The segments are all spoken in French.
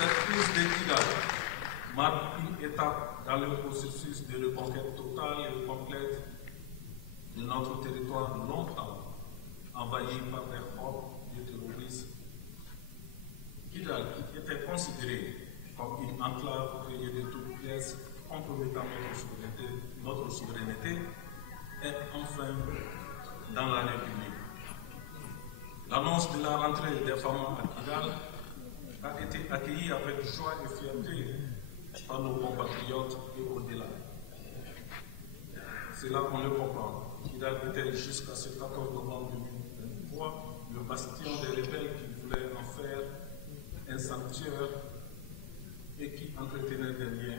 Cette prise de Kidal marque une étape dans le processus de reconquête totale et complète de notre territoire longtemps envahi par des hordes de terroristes. Kidal, qui était considéré comme une enclave créée de toutes pièces compromettant notre souveraineté, est enfin dans la République. L'annonce de la rentrée des femmes à Kidal a été accueillie avec joie et fierté par nos compatriotes et au-delà. C'est là qu'on le comprend. Kidal était jusqu'à ce 14 novembre 2023 le bastion des rebelles qui voulaient en faire un sanctuaire et qui entretenait des liens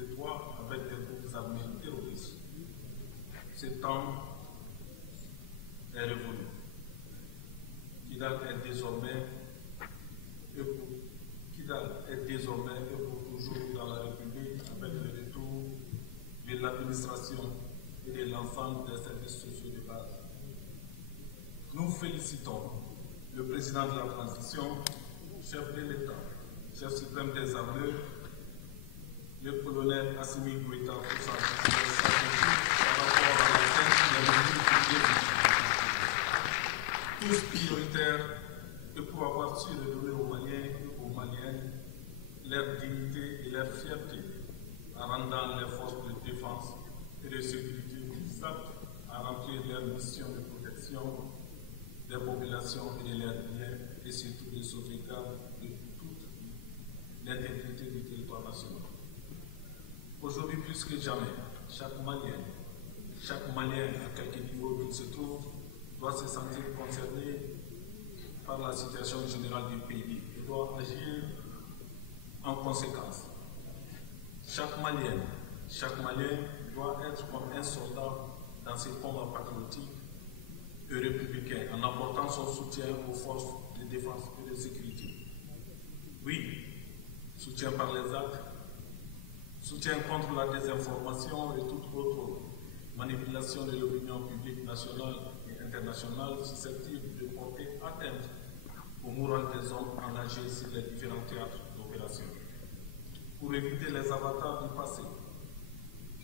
étroits avec des groupes armés terroristes. Ce temps est révolu. Kidal est désormais et pour toujours dans la République avec le retour de l'administration et de l'ensemble des services sociaux de base. Nous félicitons le président de la transition, chef de l'État, chef suprême des armées, le colonel Assimi Goïta pour sa stratégie par rapport à l'atteinte des objectifs tous prioritaires et pour avoir su redonner aux Maliens et aux Maliennes leur dignité et leur fierté en rendant les forces de défense et de sécurité plus aptes à remplir leur mission de protection des populations et de leurs biens et surtout de sauvegarde de toute l'intégrité du territoire national. Aujourd'hui, plus que jamais, chaque Malien, à quelque niveau qu'il se trouve, doit se sentir concerné par la situation générale du pays et doit agir en conséquence. Chaque Malien doit être comme un soldat dans ses combats patriotiques et républicains en apportant son soutien aux forces de défense et de sécurité. Oui, soutien par les actes, soutien contre la désinformation et toute autre manipulation de l'opinion publique nationale et internationale susceptible de porter atteinte au moral des hommes engagés sur les différents théâtres d'opération. Pour éviter les avatars du passé,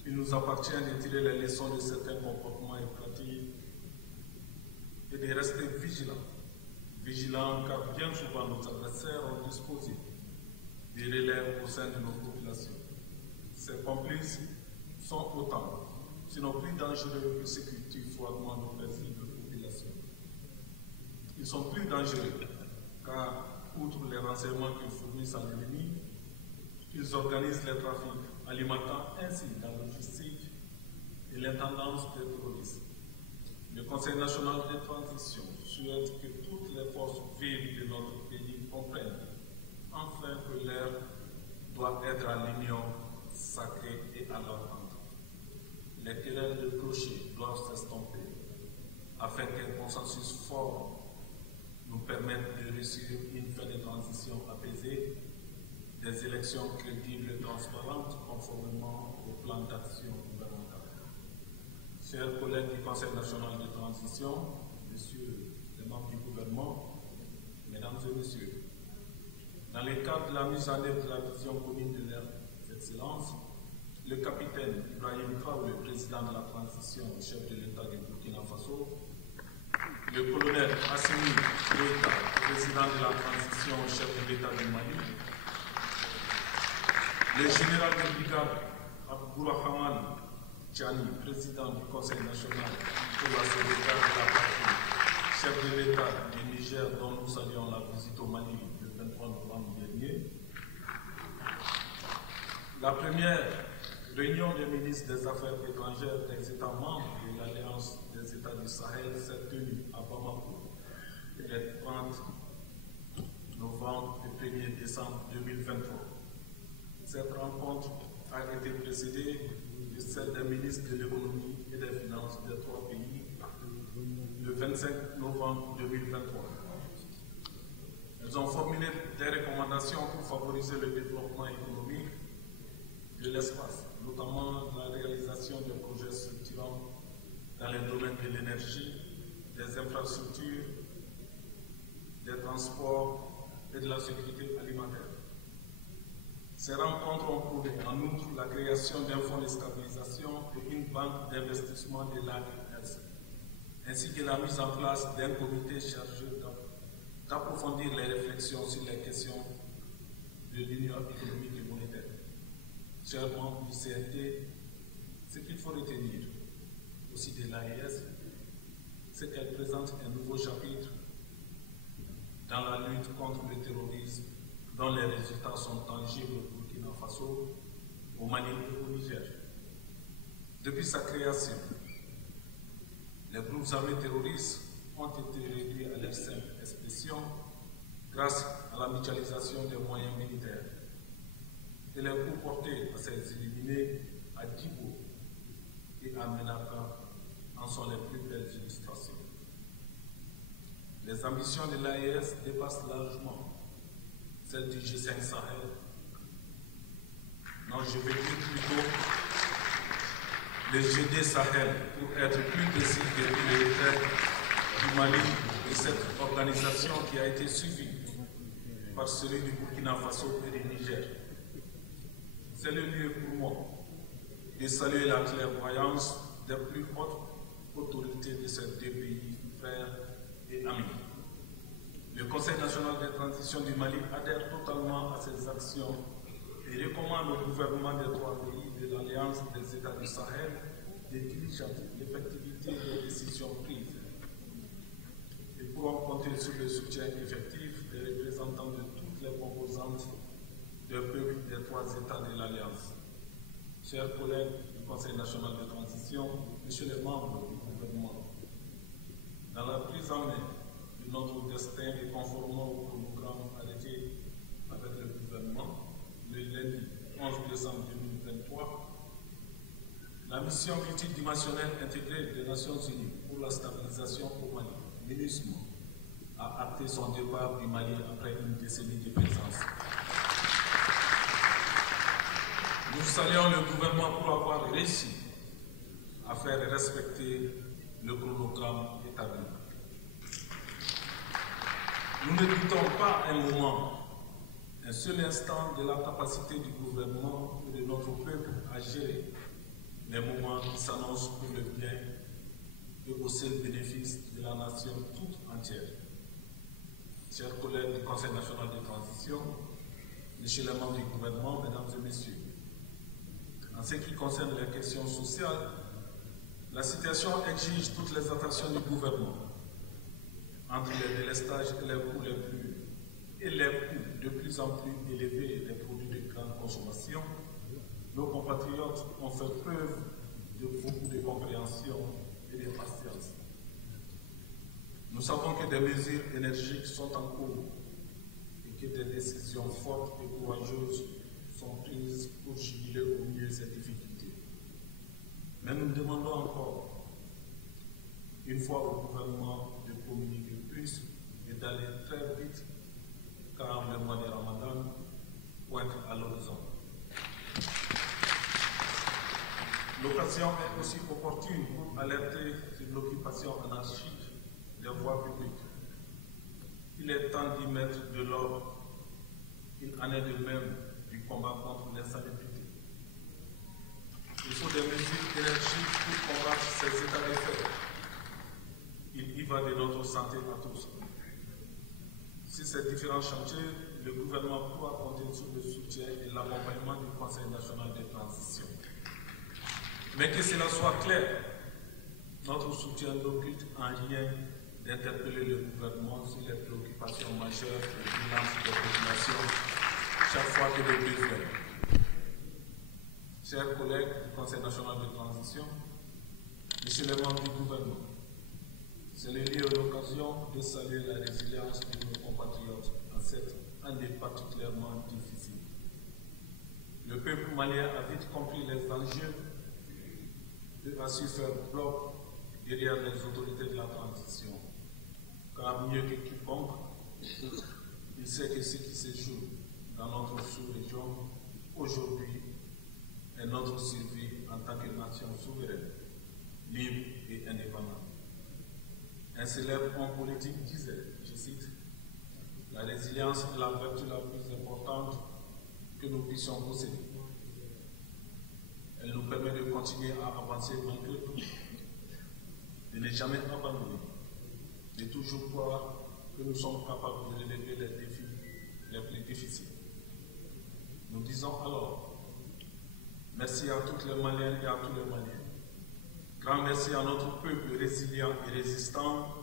il nous appartient de tirer les leçons de certains comportements et pratiques et de rester vigilants car bien souvent nos adversaires ont disposé des relais au sein de nos populations. Ces complices sont autant, sinon plus dangereux que ceux qui tuent froidement nos paisibles populations. Ils sont plus dangereux car, outre les renseignements qu'ils fournissent à l'ennemi, ils organisent les trafics, alimentant ainsi la logistique et l'intendance des terroristes. Le Conseil national de transition souhaite que toutes les forces vives de notre pays comprennent enfin que l'air doit être à l'union sacrée et à l'entente. Les querelles de clocher doivent s'estomper afin qu'un consensus fort nous permette de réussir une fin de transition apaisée, des élections crédibles et transparentes conformément au plan d'action gouvernemental. Chers collègues du Conseil national de transition, messieurs les membres du gouvernement, mesdames et messieurs, dans le cadre de la mise en œuvre de la vision commune de leurs excellences, le capitaine Ibrahim Traoré, président de la transition, chef de l'État du Burkina Faso, le colonel Assimi Goïta, président de la transition, chef de l'État du Mali, le général de brigade Abdourahmane Tiani, président du Conseil national pour la sauvegarde de la patrie, chef de l'État du Niger, dont nous saluons la visite au Mali le 23 novembre dernier. La première réunion des ministres des Affaires étrangères des États membres de l'Alliance des États du Sahel s'est tenue à Bamako le 30 novembre et 1er décembre 2023. Cette rencontre a été précédée de celle des ministres de l'économie et des finances des trois pays le 25 novembre 2023. Elles ont formulé des recommandations pour favoriser le développement économique de l'espace, notamment la réalisation de projets structurants dans les domaines de l'énergie, des infrastructures, des transports et de la sécurité alimentaire. Ces rencontres ont prouvé en outre la création d'un fonds de stabilisation et une banque d'investissement de l'AES, ainsi que la mise en place d'un comité chargé d'approfondir les réflexions sur les questions de l'Union économique et monétaire. Chers membres du CNT, ce qu'il faut retenir aussi de l'AES, c'est qu'elle présente un nouveau chapitre dans la lutte contre le terrorisme, dont les résultats sont tangibles au Burkina Faso, au Mali et au Niger. Depuis sa création, les groupes armés terroristes ont été réduits à leur simple expression grâce à la mutualisation des moyens militaires. Et les coups portés à ces éliminés à Djibo et à Menaka en sont les plus belles illustrations. Les ambitions de l'AES dépassent largement celles du G5 Sahel. Non, je vais dire plutôt le GD Sahel, pour être plus précis depuis les faits du Mali et cette organisation qui a été suivie par celui du Burkina Faso et du Niger. C'est le lieu pour moi de saluer la clairvoyance des plus hautes autorités de ces deux pays, frères et amis. Le Conseil national de transition du Mali adhère totalement à ces actions et recommande au gouvernement des trois pays de l'Alliance des États du Sahel de diligenter l'effectivité des décisions prises. Ils pourront compter sur le soutien effectif des représentants de toutes les composantes des peuples des trois États de l'Alliance. Chers collègues du Conseil national de transition, messieurs les membres du gouvernement, dans la prise en main de notre destin et conformément au programme arrêté avec le gouvernement le lundi 11 décembre 2023, la mission multidimensionnelle intégrée des Nations Unies pour la stabilisation au Mali, MINUSMA, a acté son départ du Mali après une décennie de présence. Nous saluons le gouvernement pour avoir réussi à faire respecter le chronogramme établi. Nous ne doutons pas un moment, un seul instant de la capacité du gouvernement et de notre peuple à gérer les moments qui s'annoncent pour le bien et au seul bénéfice de la nation toute entière. Chers collègues du Conseil national de transition, messieurs les membres du gouvernement, mesdames et messieurs, en ce qui concerne les questions sociales, la situation exige toutes les attentions du gouvernement. Entre les délestages et les coûts de plus en plus élevés des produits de grande consommation, nos compatriotes ont fait preuve de beaucoup de compréhension et de patience. Nous savons que des mesures énergiques sont en cours et que des décisions fortes et courageuses sont prises pour juguler au mieux ces difficultés. Mais nous demandons encore, une fois au gouvernement, de communiquer plus et d'aller très vite, car le mois de Ramadan pointe à l'horizon. L'occasion est aussi opportune pour alerter sur l'occupation anarchique des voies publiques. Il est temps d'y mettre de l'ordre. Il en est de même du combat contre l'insalubrité. Il faut des mesures énergiques pour combattre ces états de fait. Il y va de notre santé à tous. Sur ces différents chantiers, le gouvernement pourra compter sur le soutien et l'accompagnement du Conseil national de transition. Mais que cela soit clair, notre soutien n'occulte en rien d'interpeller le gouvernement sur les préoccupations majeures et finances des populations chaque fois que le besoin. Chers collègues du Conseil national de transition, messieurs les membres du gouvernement, c'est le lieu et l'occasion de saluer la résilience de nos compatriotes en cette année particulièrement difficile. Le peuple malien a vite compris les enjeux et a su faire bloc derrière les autorités de la transition. Car mieux que quiconque, il sait que ce qui se joue dans notre sous-région aujourd'hui est notre survie en tant que nation souveraine, libre et indépendante. Un célèbre homme politique disait, je cite, « La résilience est la vertu la plus importante que nous puissions puissions posséder. Elle nous permet de continuer à avancer malgré tout, de ne jamais abandonner, de toujours croire que nous sommes capables de relever les défis les plus difficiles. Nous disons alors merci à toutes les Maliennes et à tous les Maliens. Grand merci à notre peuple résilient et résistant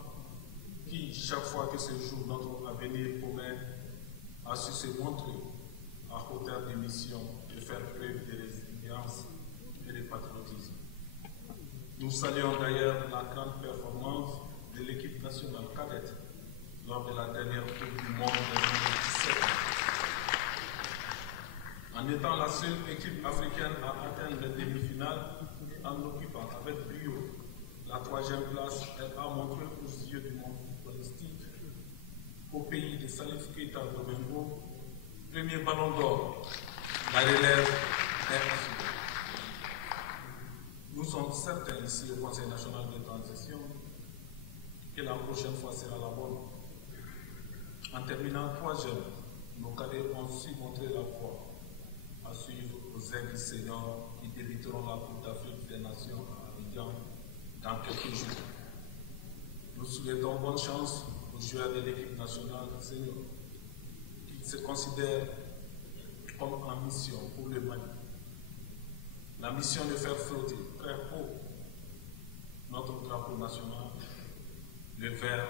qui, chaque fois que ce jour notre avenir commun, a su se montrer à hauteur des missions de faire preuve de résilience et de patriotisme. Nous saluons d'ailleurs la grande performance de l'équipe nationale cadette lors de la dernière Coupe du Monde de 2017. En étant la seule équipe africaine à atteindre les demi-finales et en occupant avec brio la 3e place, elle a montré aux yeux du monde footballistique qu'au pays de Salif Keita Domingo, premier ballon d'or, la relève est assurée. Nous sommes certains ici au Conseil national de transition que la prochaine fois sera la bonne. En terminant 3e, nos cadets ont su montrer la voie à suivre aux aigles seniors qui débuteront la Coupe d'Afrique des Nations à Abidjan dans quelques jours. Nous souhaitons bonne chance aux joueurs de l'équipe nationale senior qui se considèrent comme en mission pour le Mali. La mission de faire flotter très haut notre drapeau national, le vert,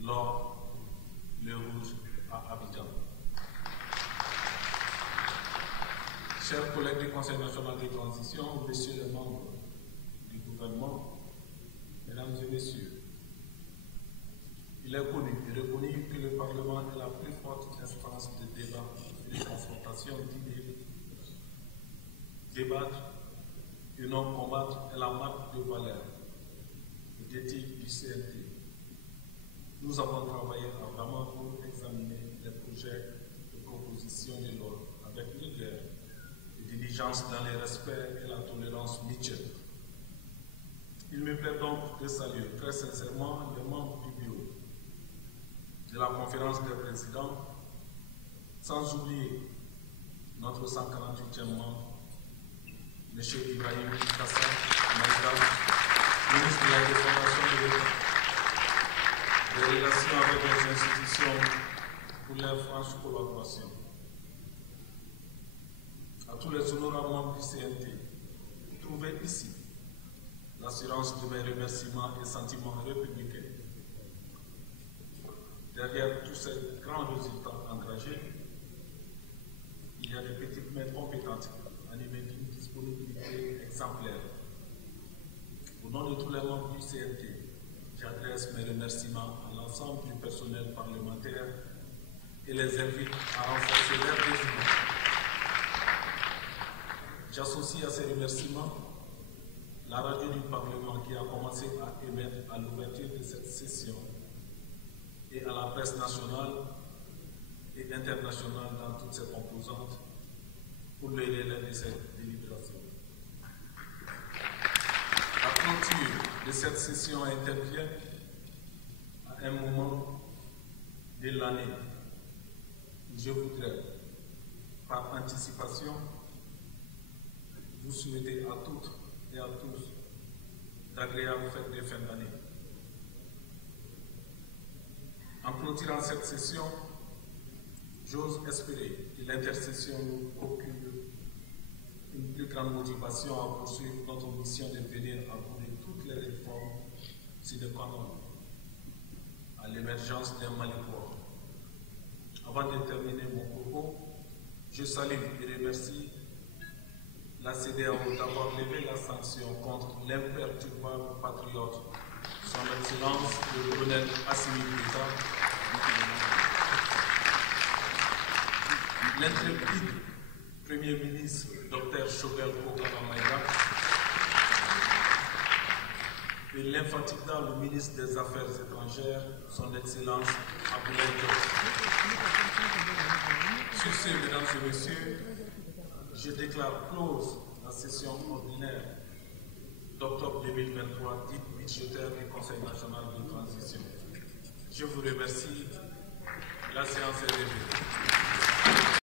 l'or, le rouge à Abidjan. Chers collègues du Conseil national de transition, messieurs les membres du gouvernement, mesdames et messieurs, il est connu et reconnu que le Parlement est la plus forte instance de débat et de confrontation d'idées. Débattre et non combattre est la marque de valeur et d'éthique du CNT. Nous avons travaillé ardemment pour examiner les projets de proposition de loi avec rigueur et diligence dans le respect et la tolérance mutuelle. Il me plaît donc de saluer très sincèrement les membres du bureau, de la conférence des présidents, sans oublier notre 148e membre, M. Ibrahim Kassa Maïga, ministre de la Défense de l'État, des relations avec les institutions pour leur franche collaboration. À tous les honorables membres du CNT, vous trouvez ici l'assurance de mes remerciements et sentiments républicains. Derrière tous ces grands résultats engagés, il y a des petites mains compétentes animées d'une disponibilité exemplaire. Au nom de tous les membres du CNT, j'adresse mes remerciements à l'ensemble du personnel parlementaire et les invite à renforcer leur dévouement. J'associe à ces remerciements la radio du Parlement qui a commencé à émettre à l'ouverture de cette session et à la presse nationale et internationale dans toutes ses composantes pour le relais de cette délibération. La clôture de cette session intervient à un moment de l'année où je voudrais, par anticipation, vous souhaiter à toutes et à tous d'agréables fêtes de fin d'année. En clôturant cette session, j'ose espérer que l'intercession nous procure une plus grande motivation à poursuivre notre mission de venir à bout de toutes les réformes si de canons à l'émergence d'un Mali fort. Avant de terminer mon propos, je salue et remercie la CEDEAO d'avoir levé la sanction contre l'imperturbable patriote, son Excellence le colonel Assimi Goïta, l'intrépide Premier ministre Dr Choguel Kokara Maïga et l'infatigable ministre des Affaires étrangères, son Excellence Abdoulaye Diop. Sur ce, mesdames et messieurs, je déclare close la session ordinaire d'octobre 2023, dite budgétaire du Conseil national de transition. Je vous remercie. La séance est levée.